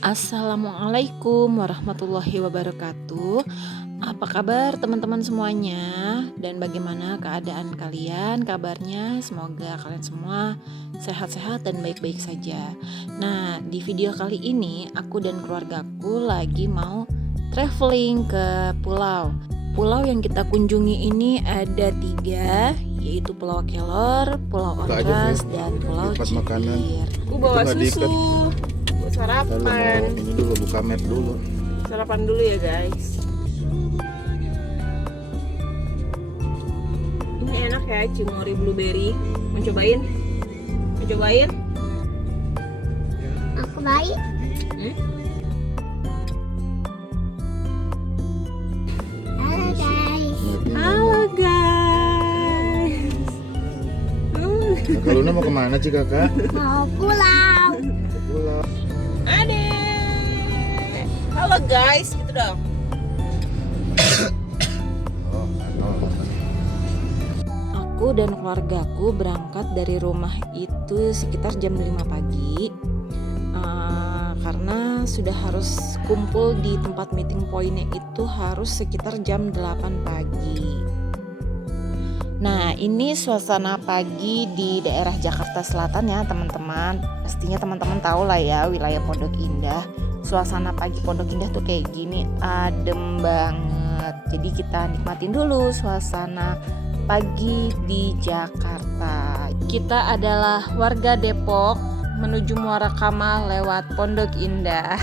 Assalamualaikum warahmatullahi wabarakatuh. Apa kabar teman-teman semuanya? Dan bagaimana keadaan kalian? Kabarnya semoga kalian semua sehat-sehat dan baik-baik saja. Nah, di video kali ini aku dan keluargaku lagi mau traveling ke pulau. Pulau yang kita kunjungi ini ada 3, yaitu Pulau Kelor, Pulau Onrus, dan Pulau Cikir. Aku bawa susu buat sarapan. Ini dulu buka map dulu. Sarapan dulu ya guys. Ini enak ya, cimori blueberry. Mau cobain? Mau cobain? Aku baik. Halo guys. Halo guys. Kakak Luna mau kemana sih kakak? Mau pulang. Pulang. Adek. Halo guys, gitu dong. Aku dan keluargaku berangkat dari rumah itu sekitar jam 5 pagi karena sudah harus kumpul di tempat meeting pointnya itu harus sekitar jam 8 pagi. Nah, ini suasana pagi di daerah Jakarta Selatan ya teman-teman. Pastinya teman-teman tahu lah ya wilayah Pondok Indah. Suasana pagi Pondok Indah tuh kayak gini, adem banget. Jadi kita nikmatin dulu suasana pagi di Jakarta. Kita adalah warga Depok menuju Muara Kamal lewat Pondok Indah.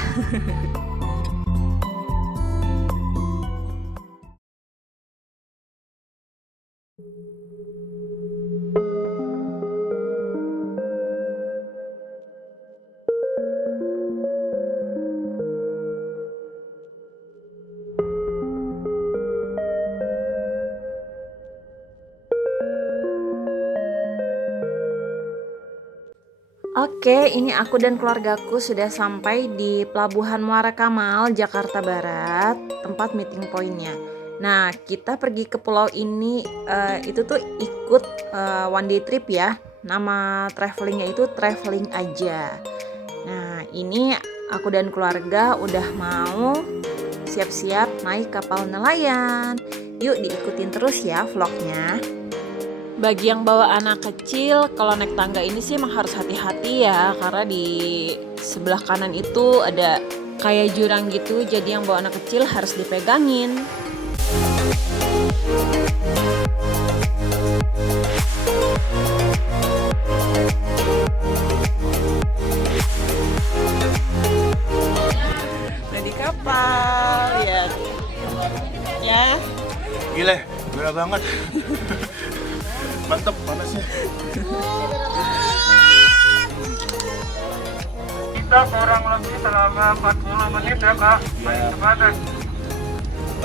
Oke, ini aku dan keluargaku sudah sampai di Pelabuhan Muara Kamal, Jakarta Barat, tempat meeting pointnya. Nah, kita pergi ke pulau ini, itu tuh ikut one day trip ya. Nama travelingnya itu traveling aja. Nah, ini aku dan keluarga udah mau siap-siap naik kapal nelayan. Yuk diikutin terus ya vlognya. Bagi yang bawa anak kecil, kalau naik tangga ini sih emang harus hati-hati ya, karena di sebelah kanan itu ada kayak jurang gitu, jadi yang bawa anak kecil harus dipegangin. Udah di kapal ya. Ya. Gile, berat banget. Mantep panasnya. Kita kurang lebih selama 40 menit ya kak, main kecepatan.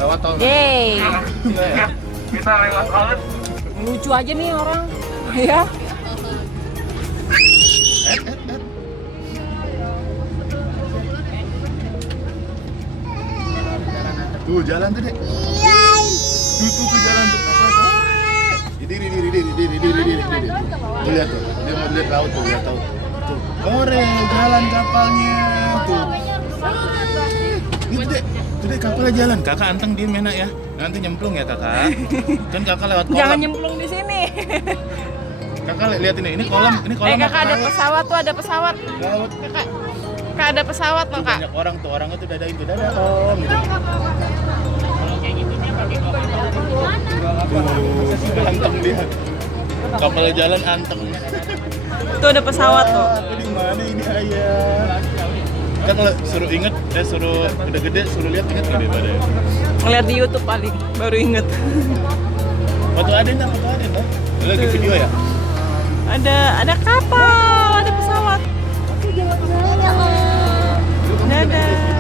Lewat tol. Yeay, Kita lewat laut. lucu aja nih orang. Ya. Tuh jalan tuh dek. Tuh jalan tuh. Diri. Tuh lihat tuh, dia mau lihat laut tuh, lihat tahu. Tuh, keren jalan kapalnya tuh. Itu dek kapalnya jalan. Kakak anteng diem enak ya. Nanti nyemplung ya kakak. Kan kakak lewat kolam. Jangan nyemplung di sini. Kakak lihat ini kolam, ini kolam. Kakak ada pesawat tuh, ada pesawat. Laut. Kak ada pesawat loh kak. Banyak orang tuh, orangnya tuh dadain tuh dadah om gitu. Tuh, anteng dia. Kapalnya jalan anteng. Tuh ada pesawat tuh. Di mana ini ayah? Kan kalau suruh inget, suruh udah gede, suruh lihat inget nggak daripada ya? Ngeliat di YouTube paling, baru inget. Foto ada nggak? Lagi video ya? Ada kapal, ada pesawat. Dadah.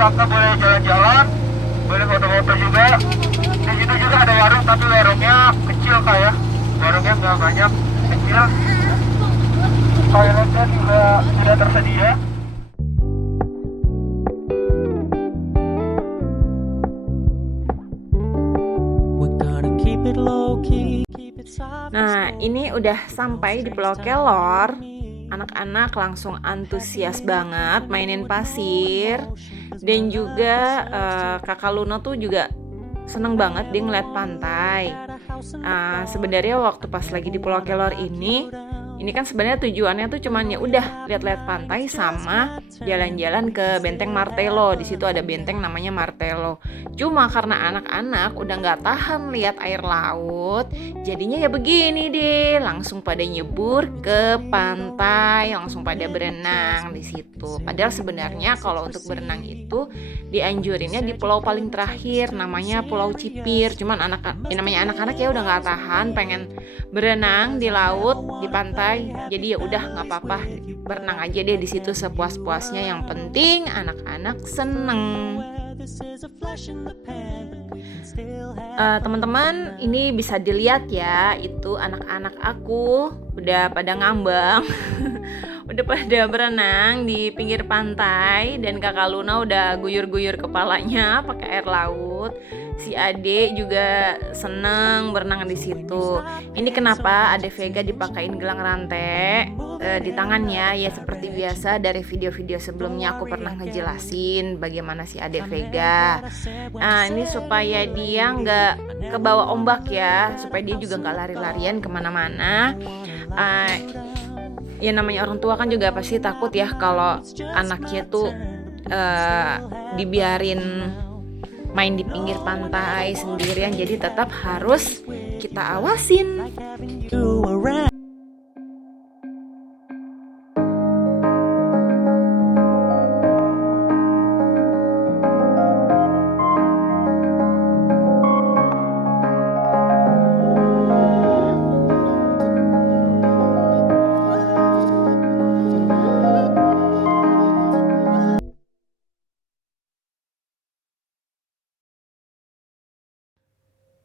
kakak boleh jalan-jalan, boleh foto-foto juga. Di situ juga ada warung, tapi warungnya kecil kak ya. Warungnya nggak banyak, kecil. Toiletnya juga tidak tersedia. Nah, ini udah sampai di Pulau Kelor. Anak-anak langsung antusias banget mainin pasir. Dan juga kakak Luna tuh juga seneng banget dia ngeliat pantai. Sebenarnya waktu pas lagi di Pulau Kelor ini kan sebenarnya tujuannya tuh cuman ya udah lihat-lihat pantai sama jalan-jalan ke Benteng Martello. Di situ ada benteng namanya Martello. Cuma karena anak-anak udah nggak tahan lihat air laut, jadinya ya begini deh, langsung pada nyebur ke pantai, langsung pada berenang di situ. Padahal sebenarnya kalau untuk berenang itu dianjurinnya di pulau paling terakhir, namanya Pulau Cipir. Cuman namanya anak-anak ya udah nggak tahan, pengen berenang di laut, di pantai. Jadi ya udah nggak apa-apa, berenang aja deh di situ sepuas-puasnya. Yang penting anak-anak seneng. Teman-teman, ini bisa dilihat ya, itu anak-anak aku udah pada ngambang. Udah pada berenang di pinggir pantai, dan kakak Luna udah guyur-guyur kepalanya pakai air laut. Si Ade juga seneng berenang di situ. Ini kenapa Ade Vega dipakein gelang rantai di tangannya? Ya seperti biasa dari video-video sebelumnya aku pernah ngejelasin bagaimana si Ade Vega. Nah, ini supaya dia nggak kebawa ombak ya, supaya dia juga nggak lari-larian kemana-mana. Ya namanya orang tua kan juga pasti takut ya kalau anaknya tuh dibiarin main di pinggir pantai sendirian, jadi tetap harus kita awasin.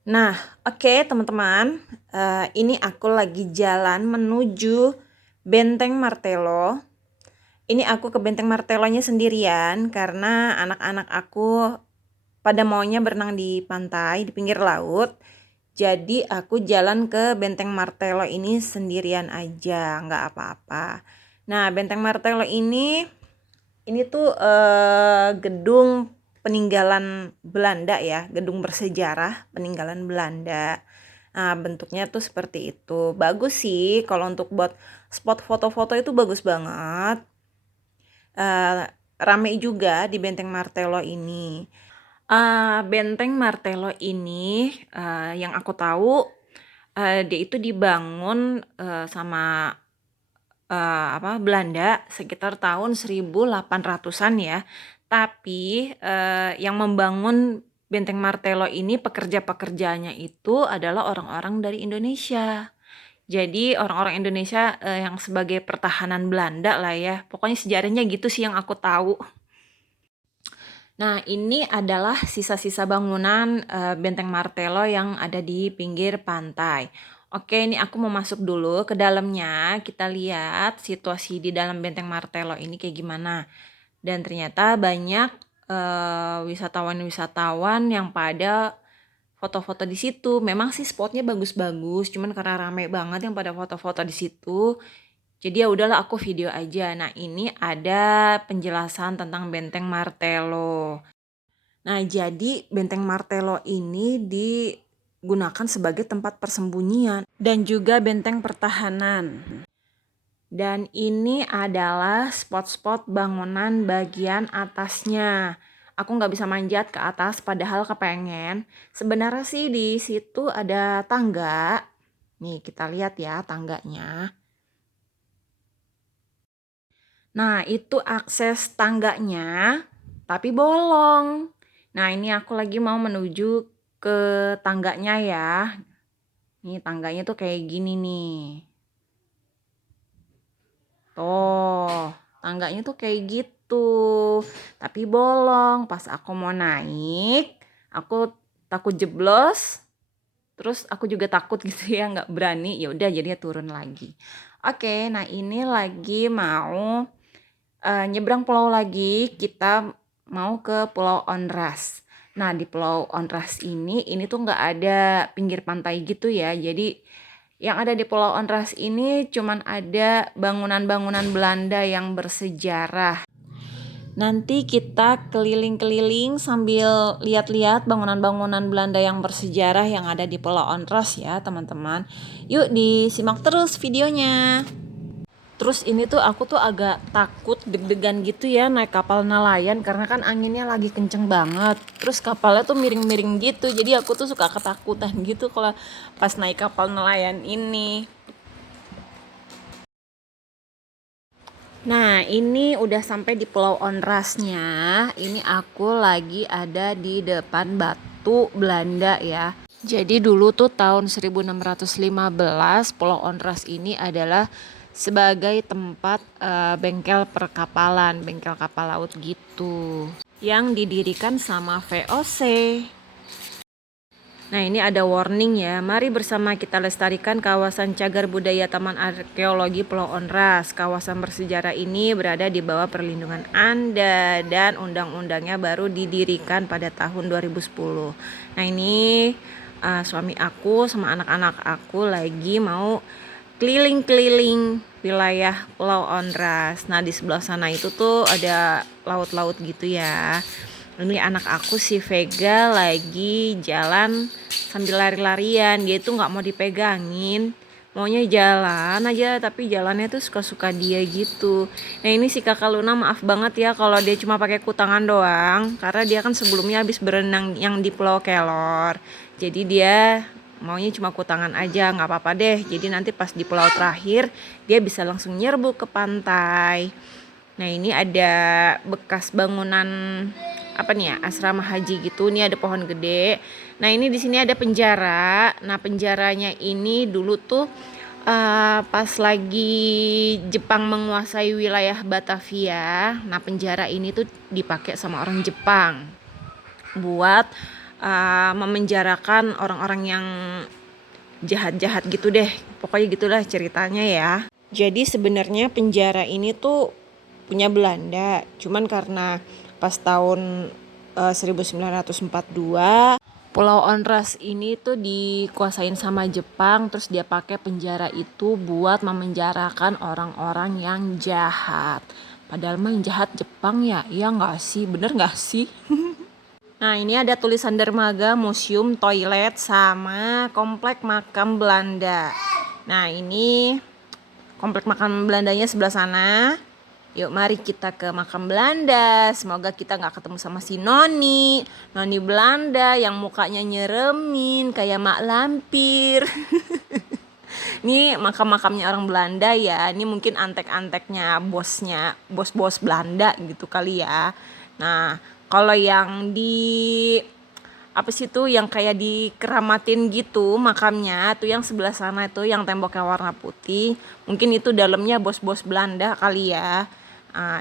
Nah, oke teman-teman, ini aku lagi jalan menuju Benteng Martello. Ini aku ke Benteng Martellonya sendirian karena anak-anak aku pada maunya berenang di pantai, di pinggir laut. Jadi aku jalan ke Benteng Martello ini sendirian aja, nggak apa-apa. Nah, Benteng Martello ini tuh gedung peninggalan Belanda ya, gedung bersejarah peninggalan Belanda. Nah, bentuknya tuh seperti itu. Bagus sih kalau untuk buat spot foto-foto, itu bagus banget. Rame juga di Benteng Martello ini. Benteng Martello ini yang aku tahu dia itu dibangun sama Belanda sekitar tahun 1800-an ya. Tapi yang membangun Benteng Martello ini, pekerja-pekerjanya itu adalah orang-orang dari Indonesia. Jadi orang-orang Indonesia yang sebagai pertahanan Belanda lah ya. Pokoknya sejarahnya gitu sih yang aku tahu. Nah, ini adalah sisa-sisa bangunan Benteng Martello yang ada di pinggir pantai. Oke, ini aku mau masuk dulu ke dalamnya. Kita lihat situasi di dalam Benteng Martello ini kayak gimana. Dan ternyata banyak wisatawan-wisatawan yang pada foto-foto di situ. Memang sih spotnya bagus-bagus, cuman karena rame banget yang pada foto-foto di situ, jadi ya udahlah aku video aja. Nah, ini ada penjelasan tentang Benteng Martello. Nah, jadi Benteng Martello ini digunakan sebagai tempat persembunyian dan juga benteng pertahanan. Dan ini adalah spot-spot bangunan bagian atasnya. Aku nggak bisa manjat ke atas, padahal kepengen. Sebenarnya sih di situ ada tangga. Nih kita lihat ya tangganya. Nah, itu akses tangganya, tapi bolong. Nah, ini aku lagi mau menuju ke tangganya ya. Nih tangganya tuh kayak gini nih. Tuh, tangganya tuh kayak gitu. gitu. Tapi bolong. Pas aku mau naik, aku takut jeblos. Terus aku juga takut gitu ya, nggak berani. Ya udah jadinya turun lagi. Oke, nah ini lagi mau nyebrang pulau lagi. Kita mau ke Pulau Onrus. Nah di Pulau Onrus ini tuh nggak ada pinggir pantai gitu ya. Jadi yang ada di Pulau Onrus ini cuman ada bangunan-bangunan Belanda yang bersejarah. Nanti kita keliling-keliling sambil lihat-lihat bangunan-bangunan Belanda yang bersejarah yang ada di Pulau Onrus ya teman-teman. Yuk disimak terus videonya. Terus ini tuh aku tuh agak takut deg-degan gitu ya naik kapal nelayan karena kan anginnya lagi kenceng banget. Terus kapalnya tuh miring-miring gitu. Jadi aku tuh suka ketakutan gitu kalau pas naik kapal nelayan ini. Nah, ini udah sampai di Pulau Onrusnya. Ini aku lagi ada di depan batu Belanda ya. Jadi dulu tuh tahun 1615 Pulau Onrus ini adalah sebagai tempat bengkel perkapalan, bengkel kapal laut gitu. Yang didirikan sama VOC. Nah ini ada warning ya, mari bersama kita lestarikan kawasan cagar budaya Taman Arkeologi Pulau Onrus. Kawasan bersejarah ini berada di bawah perlindungan Anda dan undang-undangnya baru didirikan pada tahun 2010. Nah ini suami aku sama anak-anak aku lagi mau keliling-keliling wilayah Pulau Onrus. Nah di sebelah sana itu tuh ada laut-laut gitu ya. Ini anak aku si Vega lagi jalan sambil lari-larian. Dia tuh nggak mau dipegangin, maunya jalan aja, tapi jalannya tuh suka-suka dia gitu. Nah ini si kakak Luna maaf banget ya kalau dia cuma pakai kutangan doang, karena dia kan sebelumnya habis berenang yang di Pulau Kelor. Jadi dia maunya cuma kutangan aja, nggak apa-apa deh. Jadi nanti pas di pulau terakhir dia bisa langsung nyerbu ke pantai. Nah ini ada bekas bangunan apa nih ya, asrama haji gitu. Ini ada pohon gede. Nah ini di sini ada penjara. Nah penjaranya ini dulu tuh pas lagi Jepang menguasai wilayah Batavia. Nah penjara ini tuh dipakai sama orang Jepang buat memenjarakan orang-orang yang jahat-jahat gitu deh. Pokoknya gitulah ceritanya ya. Jadi sebenarnya penjara ini tuh punya Belanda. Cuman karena pas tahun 1942 Pulau Onrus ini tuh dikuasain sama Jepang, terus dia pakai penjara itu buat memenjarakan orang-orang yang jahat. Padahal mah yang jahat Jepang ya, iya nggak sih? Bener nggak sih? Nah ini ada tulisan dermaga, museum, toilet, sama komplek makam Belanda. Nah ini komplek makam Belandanya sebelah sana. Yuk mari kita ke makam Belanda. Semoga kita gak ketemu sama si Noni Belanda yang mukanya nyeremin kayak mak lampir. Ini makam-makamnya orang Belanda ya. Ini mungkin antek-anteknya bos-bos Belanda gitu kali ya. Nah kalau yang di apa sih tuh yang kayak dikeramatin gitu makamnya tuh yang sebelah sana itu yang temboknya warna putih, mungkin itu dalamnya bos-bos Belanda kali ya.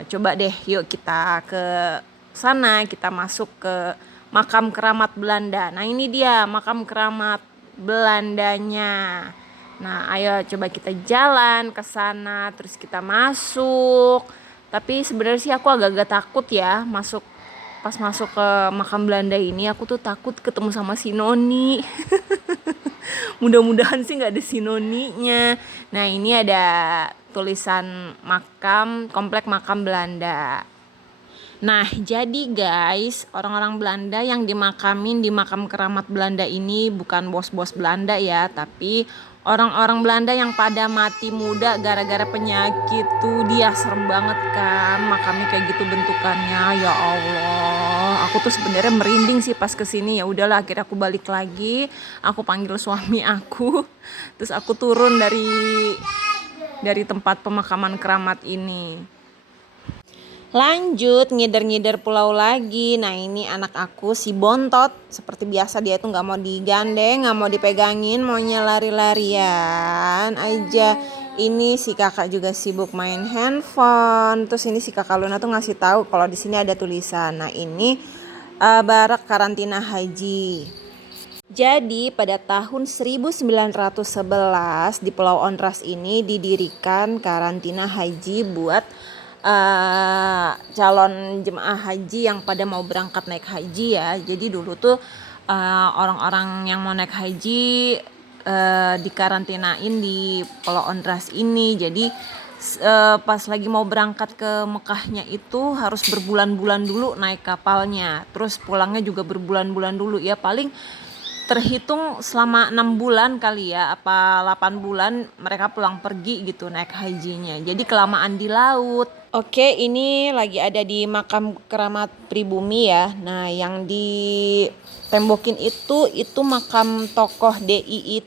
Coba deh yuk kita ke sana, kita masuk ke makam keramat Belanda. Nah ini dia makam keramat Belandanya. Nah ayo coba kita jalan ke sana, terus kita masuk. Tapi sebenarnya sih aku agak-agak takut ya pas masuk ke makam Belanda ini. Aku tuh takut ketemu sama si Noni. Mudah-mudahan sih nggak ada si Noninya. Nah ini ada tulisan komplek makam Belanda. Nah jadi guys, orang-orang Belanda yang dimakamin di makam keramat Belanda ini bukan bos-bos Belanda ya, tapi orang-orang Belanda yang pada mati muda gara-gara penyakit tuh. Dia serem banget kan makamnya kayak gitu bentukannya. Ya Allah, aku tuh sebenarnya merinding sih pas kesini. Ya udahlah akhirnya aku balik lagi, aku panggil suami aku, terus aku turun dari tempat pemakaman keramat ini. Lanjut ngider-ngider pulau lagi. Nah ini anak aku si Bontot, seperti biasa dia tuh nggak mau digandeng, nggak mau dipegangin, maunya lari-larian aja. Ini si kakak juga sibuk main handphone. Terus ini si kakak Luna tuh ngasih tahu kalau di sini ada tulisan. Nah ini barak karantina haji. Jadi pada tahun 1911 di Pulau Onrus ini didirikan karantina haji buat calon jemaah haji yang pada mau berangkat naik haji ya. Jadi dulu tuh orang-orang yang mau naik haji dikarantinain di Pulau Onrus ini. Jadi pas lagi mau berangkat ke Mekahnya itu harus berbulan-bulan dulu naik kapalnya. Terus pulangnya juga berbulan-bulan dulu ya, paling terhitung selama 6 bulan kali ya, apa 8 bulan mereka pulang pergi gitu naik hajinya. Jadi kelamaan di laut. Oke, ini lagi ada di makam keramat pribumi ya. Nah, yang ditembokin itu makam tokoh DII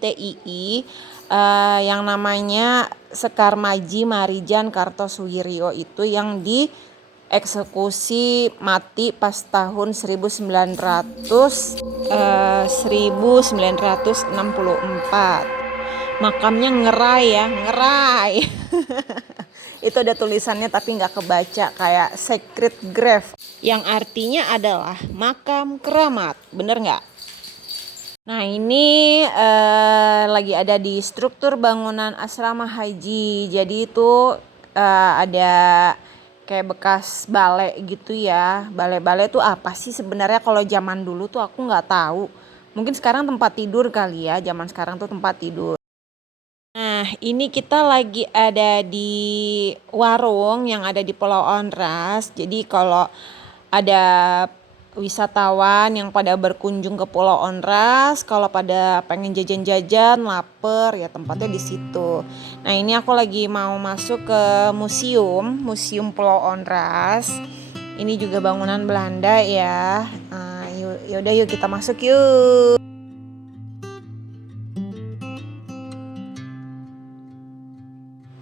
yang namanya Sekar Maji Marijan Kartosuwiryo, itu yang dieksekusi mati pas tahun 1964. Makamnya ngerai ya, ngerai. Itu ada tulisannya tapi nggak kebaca, kayak sacred grave yang artinya adalah makam keramat, bener nggak? Nah ini lagi ada di struktur bangunan asrama haji. Jadi itu ada kayak bekas balai gitu ya. Balai-balai itu apa sih sebenarnya? Kalau zaman dulu tuh aku nggak tahu. Mungkin sekarang tempat tidur kali ya. Zaman sekarang tuh tempat tidur. Nah ini kita lagi ada di warung yang ada di Pulau Onrus. Jadi kalau ada wisatawan yang pada berkunjung ke Pulau Onrus, kalau pada pengen jajan-jajan, lapar ya tempatnya di situ. Nah ini aku lagi mau masuk ke museum Pulau Onrus. Ini juga bangunan Belanda ya. Yaudah yuk kita masuk yuk.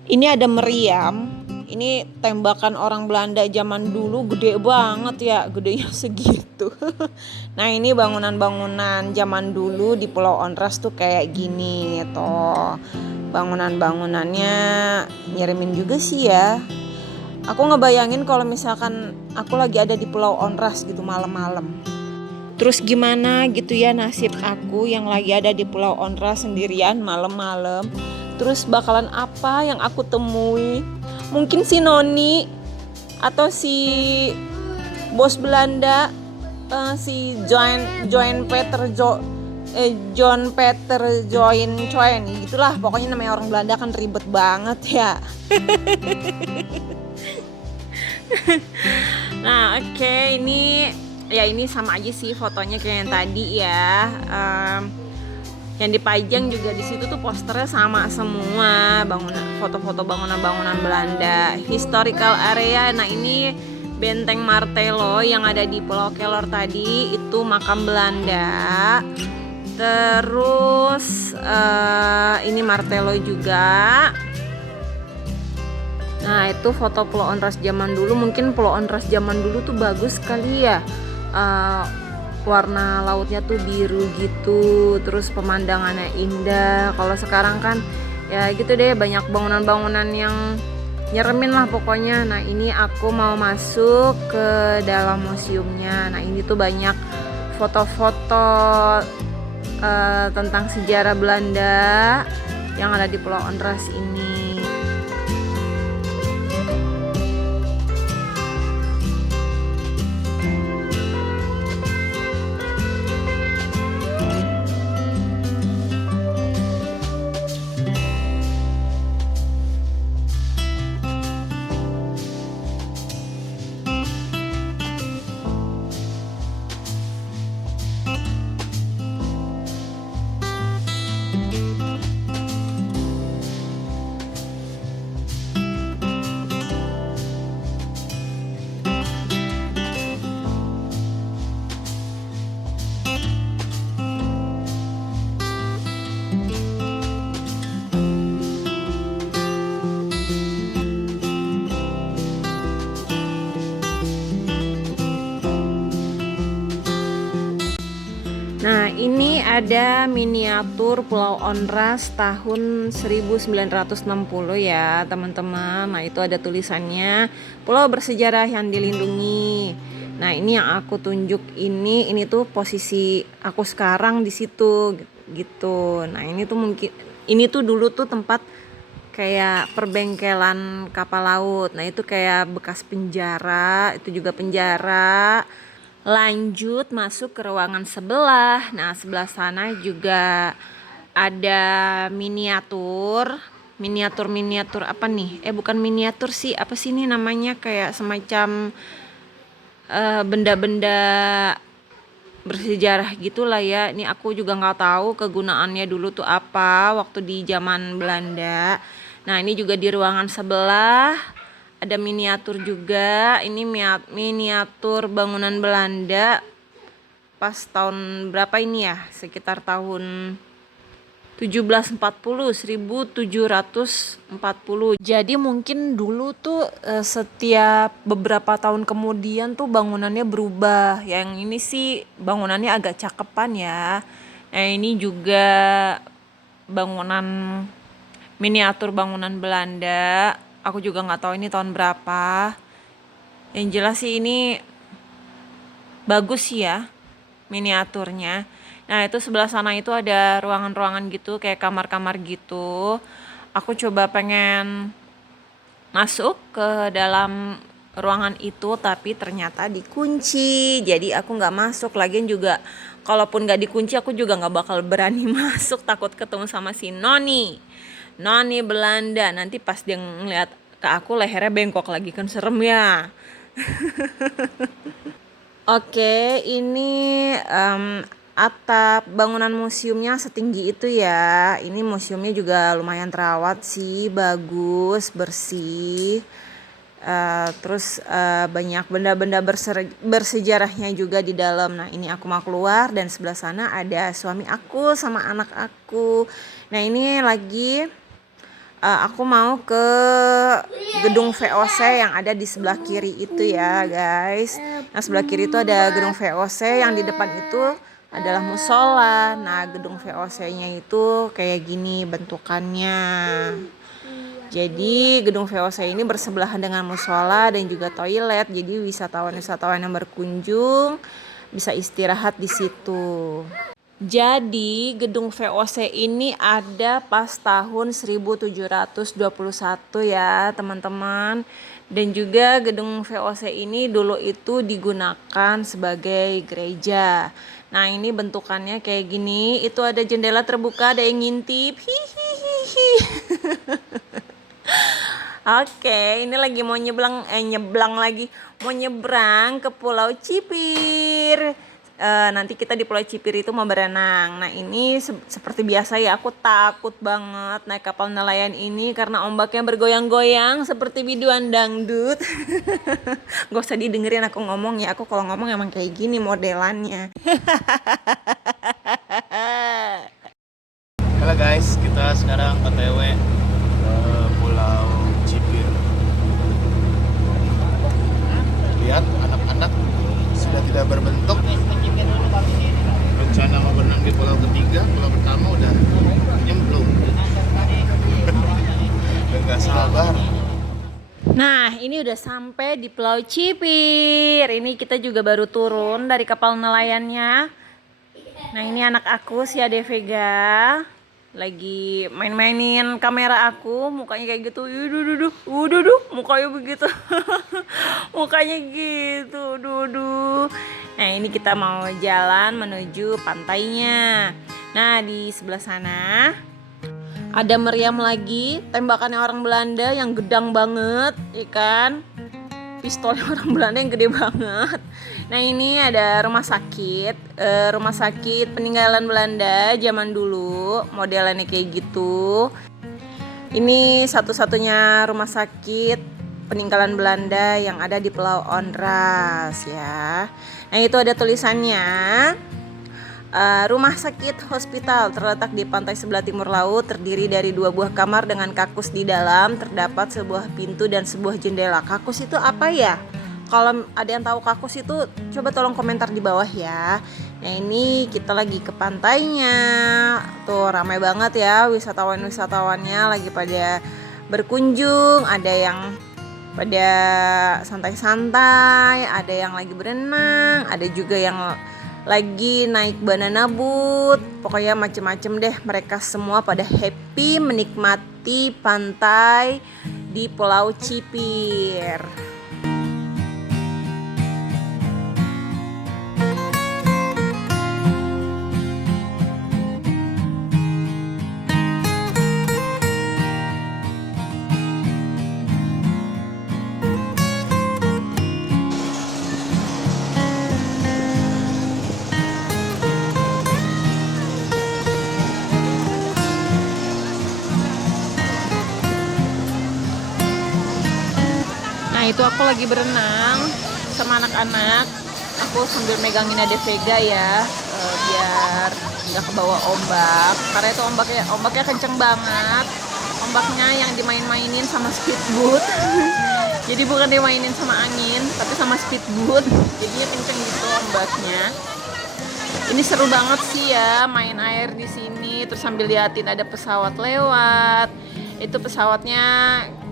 Ini ada meriam. Ini tembakan orang Belanda zaman dulu, gede banget ya, gedenya segitu. Nah ini bangunan-bangunan zaman dulu di Pulau Onrus tuh kayak gini toh. Bangunan-bangunannya nyeremin juga sih ya. Aku ngebayangin kalau misalkan aku lagi ada di Pulau Onrus gitu malam-malam. Terus gimana gitu ya nasib aku yang lagi ada di Pulau Onrus sendirian malam-malam. Terus bakalan apa yang aku temui? Mungkin si Noni atau si bos Belanda, si John Peter Join gitulah, pokoknya namanya orang Belanda kan ribet banget ya. Nah oke, ini sama aja sih fotonya kayak yang tadi ya. Yang dipajang juga di situ tuh posternya sama semua, foto-foto bangunan-bangunan Belanda, historical area. Nah ini Benteng Martello yang ada di Pulau Kelor tadi itu makam Belanda. Terus ini Martello juga. Nah itu foto Pulau Onrus zaman dulu. Mungkin Pulau Onrus zaman dulu tuh bagus kali ya. Warna lautnya tuh biru gitu, terus pemandangannya indah. Kalau sekarang kan ya gitu deh, banyak bangunan-bangunan yang nyeremin lah pokoknya. Nah ini aku mau masuk ke dalam museumnya. Nah ini tuh banyak foto-foto tentang sejarah Belanda yang ada di Pulau Onrus ini. Nah, ini ada miniatur Pulau Onras tahun 1960 ya, teman-teman. Nah, itu ada tulisannya Pulau Bersejarah yang Dilindungi. Nah, ini yang aku tunjuk ini tuh posisi aku sekarang di situ gitu. Nah, ini tuh mungkin ini tuh dulu tuh tempat kayak perbengkelan kapal laut. Nah, itu kayak bekas penjara, itu juga penjara. Lanjut masuk ke ruangan sebelah. Nah, sebelah sana juga ada miniatur apa nih? Bukan miniatur sih, apa sih ini namanya, kayak semacam benda-benda bersejarah gitulah ya. Ini aku juga nggak tahu kegunaannya dulu tuh apa waktu di zaman Belanda. Nah, ini juga di ruangan sebelah ada miniatur juga. Ini miniatur bangunan Belanda pas tahun berapa ini ya, sekitar tahun 1740. Jadi mungkin dulu tuh setiap beberapa tahun kemudian tuh bangunannya berubah. Yang ini sih bangunannya agak cakepan ya. Nah, ini juga bangunan miniatur bangunan Belanda. Aku juga nggak tahu ini tahun berapa. Yang jelas sih ini bagus sih ya miniaturnya. Nah, itu sebelah sana itu ada ruangan-ruangan gitu, kayak kamar-kamar gitu. Aku coba pengen masuk ke dalam ruangan itu, tapi ternyata dikunci. Jadi aku nggak masuk. Lagian juga kalaupun nggak dikunci, aku juga nggak bakal berani masuk. Takut ketemu sama si Noni Belanda. Nanti pas dia ngeliat ke aku lehernya bengkok lagi, kan serem ya. Oke, ini atap bangunan museumnya setinggi itu ya. Ini museumnya juga lumayan terawat sih, bagus, bersih. Terus banyak benda-benda bersejarahnya juga di dalam. Nah, ini aku mau keluar dan sebelah sana ada suami aku sama anak aku. Nah, ini lagi aku mau ke gedung VOC yang ada di sebelah kiri itu ya guys. Nah, sebelah kiri itu ada gedung VOC, yang di depan itu adalah musola. Nah, gedung VOC-nya itu kayak gini bentukannya. Jadi gedung VOC ini bersebelahan dengan musola dan juga toilet. Jadi wisatawan-wisatawan yang berkunjung bisa istirahat di situ. Jadi gedung VOC ini ada pas tahun 1721 ya teman-teman. Dan juga gedung VOC ini dulu itu digunakan sebagai gereja. Nah, ini bentukannya kayak gini. Itu ada jendela terbuka, ada yang ngintip. Hihihihi. Oke, ini lagi mau nyebrang ke Pulau Cipir. Nanti kita di Pulau Cipir itu mau berenang. Nah, ini seperti biasa ya, aku takut banget naik kapal nelayan ini karena ombaknya bergoyang-goyang seperti biduan dangdut. Gak usah didengerin aku ngomong ya, aku kalau ngomong emang kayak gini modelannya. Halo guys, kita sekarang OTW ke Pulau Cipir. Lihat anak-anak sudah tidak berbentuk. Rencana mau berenang di pulau ketiga, pulau pertama udah nyemplung. Udah gak sabar. Nah, ini udah sampai di Pulau Cipir. Ini kita juga baru turun dari kapal nelayannya. Nah, ini anak aku si Ade Vega lagi main-mainin kamera aku, mukanya kayak gitu. Uduh, mukanya begitu. Mukanya gitu, duduh. Nah, ini kita mau jalan menuju pantainya. Nah, di sebelah sana ada meriam lagi, tembakannya orang Belanda yang gedang banget, ikan. Pistolnya orang Belanda yang gede banget. Nah, ini ada rumah sakit peninggalan Belanda zaman dulu, modelannya kayak gitu. Ini satu-satunya rumah sakit peninggalan Belanda yang ada di Pulau Onras ya. Nah, itu ada tulisannya. Rumah sakit hospital terletak di pantai sebelah timur laut, terdiri dari 2 buah kamar dengan kakus di dalam, terdapat sebuah pintu dan sebuah jendela. Kakus itu apa ya? Kalau ada yang tahu kakus itu, coba tolong komentar di bawah ya. Nah ini kita lagi ke pantainya. Tuh ramai banget ya wisatawan-wisatawannya lagi pada berkunjung. Ada yang pada santai-santai, ada yang lagi berenang, ada juga yang lagi naik banana boat. Pokoknya macem-macem deh, mereka semua pada happy menikmati pantai di Pulau Cipir. Nah itu aku lagi berenang sama anak-anak. Aku sambil megangin Ade Vega ya, biar nggak kebawa ombak. Karena itu ombaknya kenceng banget. Ombaknya yang dimain-mainin sama speedboat. Jadi bukan dimainin sama angin, tapi sama speedboat. Jadinya kenceng gitu ombaknya. Ini seru banget sih ya main air di sini. Terus sambil liatin ada pesawat lewat. Itu pesawatnya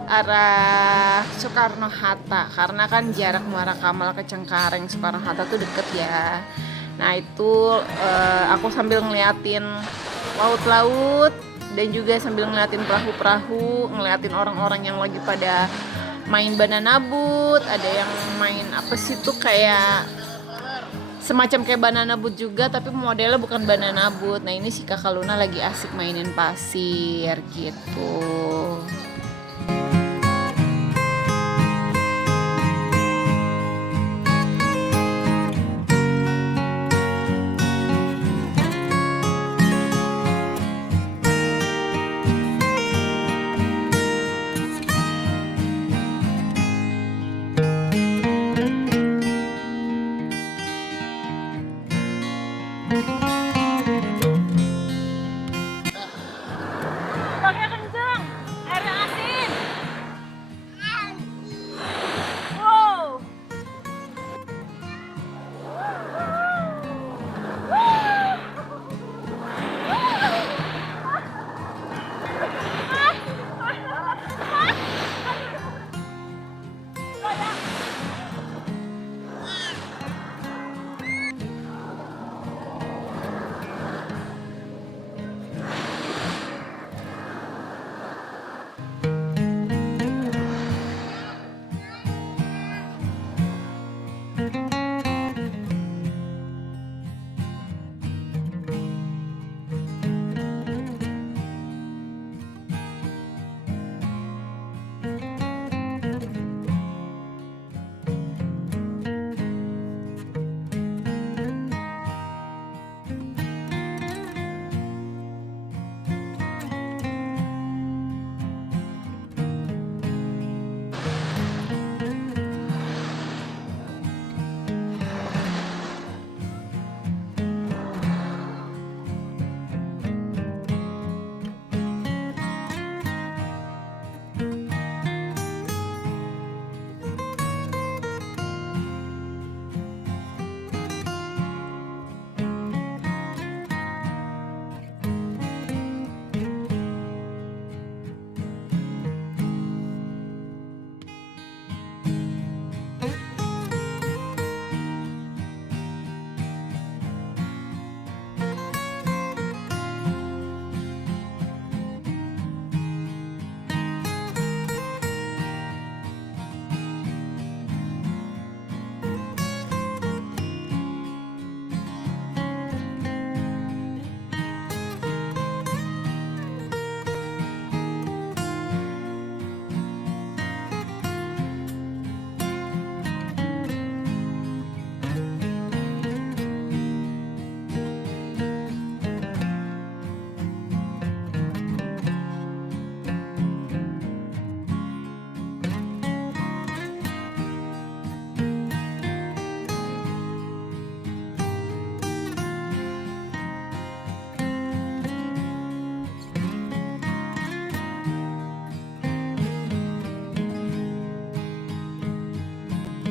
arah Soekarno-Hatta, karena kan jarak Muara Kamal ke Cengkareng Soekarno-Hatta tuh deket ya. Nah itu aku sambil ngeliatin laut-laut dan juga sambil ngeliatin perahu-perahu, ngeliatin orang-orang yang lagi pada main banana boat. Ada yang main apa sih tuh, kayak semacam kayak banana boat juga tapi modelnya bukan banana boat. Nah ini si Kakak Luna lagi asik mainin pasir gitu. Ombaknya kenceng, airnya asin. Wow.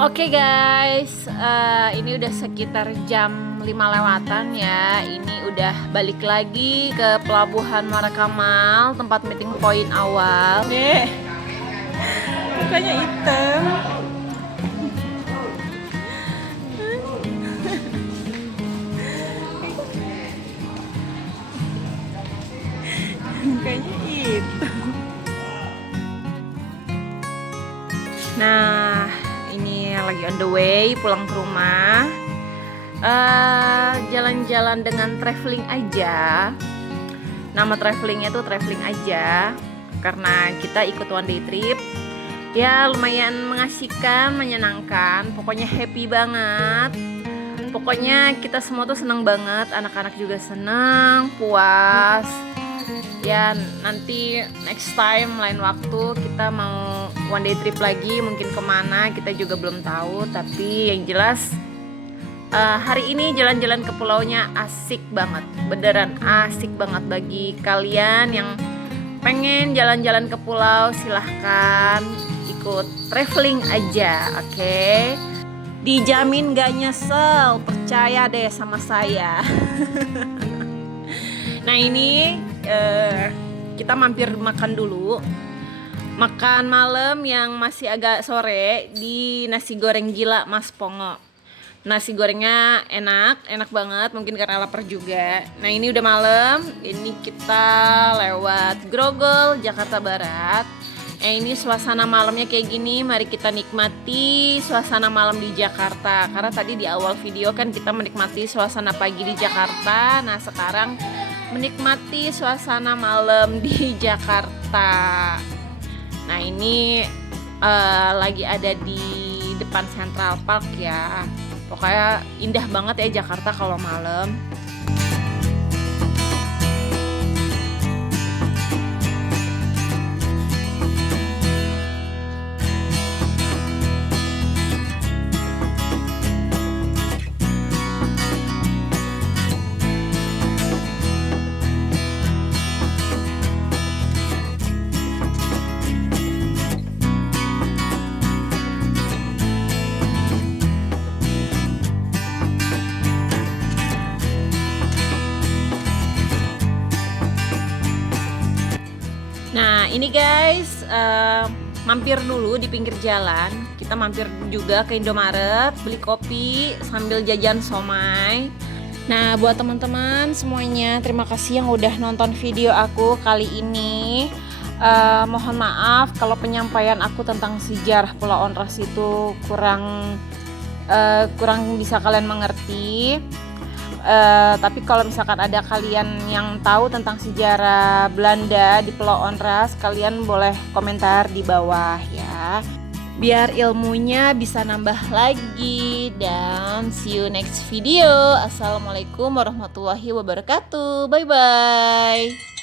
Oke guys, ini udah sekitar jam jam 5 lewatan ya. Ini udah balik lagi ke Pelabuhan Muara Kamal, tempat meeting point awal. Dek, mukanya hitam. Mukanya hitam. Nah, ini lagi on the way pulang ke rumah. Jalan-jalan dengan traveling aja. Nama travelingnya tuh traveling aja, karena kita ikut one day trip. Ya lumayan mengasihkan, menyenangkan. Pokoknya happy banget. Pokoknya kita semua tuh seneng banget. Anak-anak juga seneng, puas. Ya nanti next time lain waktu kita mau one day trip lagi, mungkin kemana kita juga belum tahu. Tapi yang jelas hari ini jalan-jalan ke pulaunya asik banget, beneran asik banget. Bagi kalian yang pengen jalan-jalan ke pulau, silahkan ikut traveling aja, oke? Dijamin gak nyesel, percaya deh sama saya. Nah ini kita mampir makan dulu, makan malam yang masih agak sore di nasi goreng gila Mas Pongo. Nasi gorengnya enak banget, mungkin karena lapar juga. Nah ini udah malam, ini kita lewat Grogol, Jakarta Barat. Ini suasana malamnya kayak gini, mari kita nikmati suasana malam di Jakarta. Karena tadi di awal video kan kita menikmati suasana pagi di Jakarta. Nah sekarang menikmati suasana malam di Jakarta. Nah ini lagi ada di depan Central Park ya. Pokoknya indah banget ya Jakarta kalau malam. Nah ini guys, mampir dulu di pinggir jalan. Kita mampir juga ke Indomaret, beli kopi sambil jajan somai. Nah buat teman-teman semuanya, terima kasih yang udah nonton video aku kali ini. Mohon maaf kalau penyampaian aku tentang sejarah Pulau Onrus itu kurang bisa kalian mengerti. Tapi kalau misalkan ada kalian yang tahu tentang sejarah Belanda di Pulau Onrus, kalian boleh komentar di bawah ya, biar ilmunya bisa nambah lagi. Dan see you next video. Assalamualaikum warahmatullahi wabarakatuh. Bye bye.